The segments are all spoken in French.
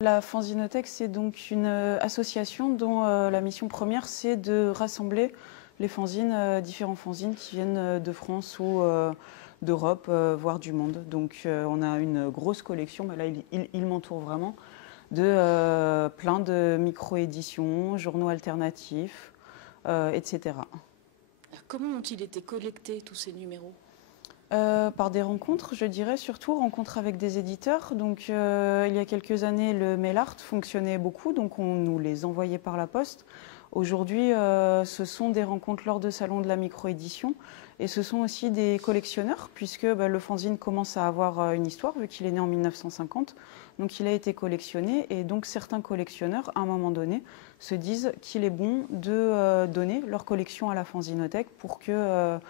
La Fanzinothèque, c'est donc une association dont la mission première, c'est de rassembler les fanzines, différents fanzines qui viennent de France ou d'Europe, voire du monde. Donc on a une grosse collection, mais là il m'entoure vraiment, de plein de micro-éditions, journaux alternatifs, etc. Alors, comment ont-ils été collectés tous ces numéros ? Par des rencontres, je dirais, surtout rencontres avec des éditeurs. Donc, il y a quelques années, le mail art fonctionnait beaucoup, donc on nous les envoyait par la poste. Aujourd'hui, ce sont des rencontres lors de salons de la micro-édition et ce sont aussi des collectionneurs, puisque le fanzine commence à avoir une histoire, vu qu'il est né en 1950. Donc, il a été collectionné et donc certains collectionneurs, à un moment donné, se disent qu'il est bon de donner leur collection à la Fanzinothèque pour que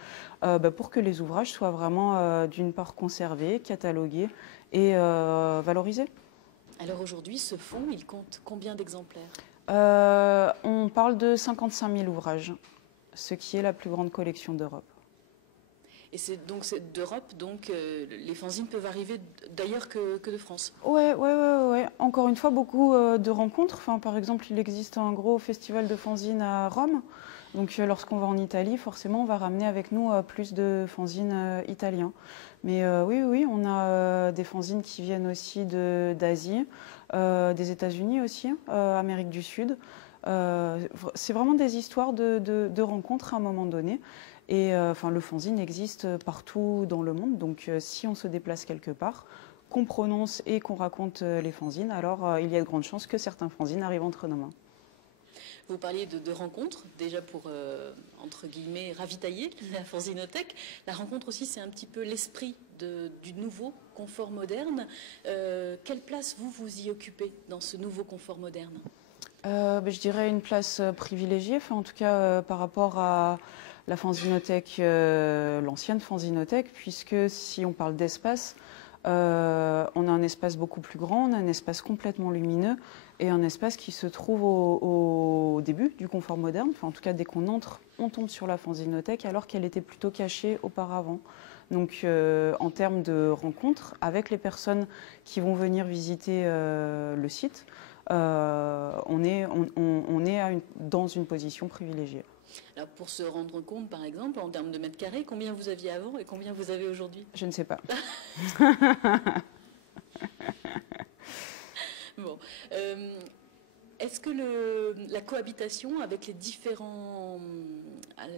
les ouvrages soient vraiment, d'une part, conservés, catalogués et valorisés. Alors aujourd'hui, ce fonds, il compte combien d'exemplaires ? On parle de 55 000 ouvrages, ce qui est la plus grande collection d'Europe. Et c'est d'Europe, donc les fanzines peuvent arriver d'ailleurs que de France. Ouais. Encore une fois, beaucoup de rencontres. Enfin, par exemple, il existe un gros festival de fanzines à Rome. Donc, lorsqu'on va en Italie, forcément, on va ramener avec nous plus de fanzines italiens. Mais oui, on a des fanzines qui viennent aussi d'Asie, des États-Unis aussi, Amérique du Sud. C'est vraiment des histoires de rencontres à un moment donné. Et le fanzine existe partout dans le monde. Donc, si on se déplace quelque part, qu'on prononce et qu'on raconte les fanzines, alors il y a de grandes chances que certains fanzines arrivent entre nos mains. Vous parliez de rencontres, déjà pour, entre guillemets, ravitailler la Fanzinothèque. La rencontre aussi, c'est un petit peu l'esprit du nouveau confort moderne. Quelle place vous y occupez dans ce nouveau confort moderne ? Je dirais une place privilégiée, enfin, en tout cas par rapport à la Fanzinothèque, l'ancienne Fanzinothèque, puisque si on parle d'espace, on a un espace beaucoup plus grand, on a un espace complètement lumineux et un espace qui se trouve au début du confort moderne. Enfin, en tout cas, dès qu'on entre, on tombe sur la Fanzinothèque alors qu'elle était plutôt cachée auparavant. Donc, en termes de rencontres avec les personnes qui vont venir visiter le site, on est dans une position privilégiée. Alors pour se rendre compte, par exemple, en termes de mètres carrés, combien vous aviez avant et combien vous avez aujourd'hui ? Je ne sais pas. Bon. Est-ce que la cohabitation avec les différents,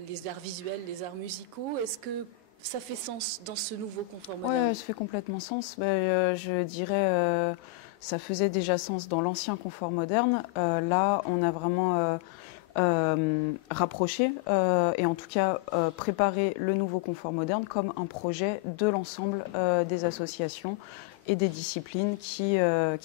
les arts visuels, les arts musicaux, est-ce que ça fait sens dans ce nouveau confort moderne ? Oui, ça fait complètement sens. Je dirais, ça faisait déjà sens dans l'ancien confort moderne. Là, on a vraiment rapproché et en tout cas préparé le nouveau confort moderne comme un projet de l'ensemble des associations et des disciplines qui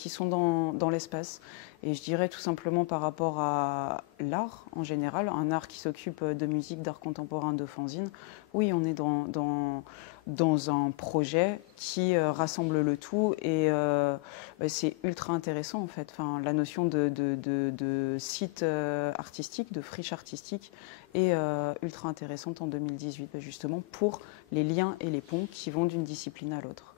sont dans l'espace. Et je dirais tout simplement par rapport à l'art en général, un art qui s'occupe de musique, d'art contemporain, de fanzine, oui, on est dans un projet qui rassemble le tout et c'est ultra intéressant en fait. Enfin, la notion de site artistique, de friche artistique est ultra intéressante en 2018 justement pour les liens et les ponts qui vont d'une discipline à l'autre.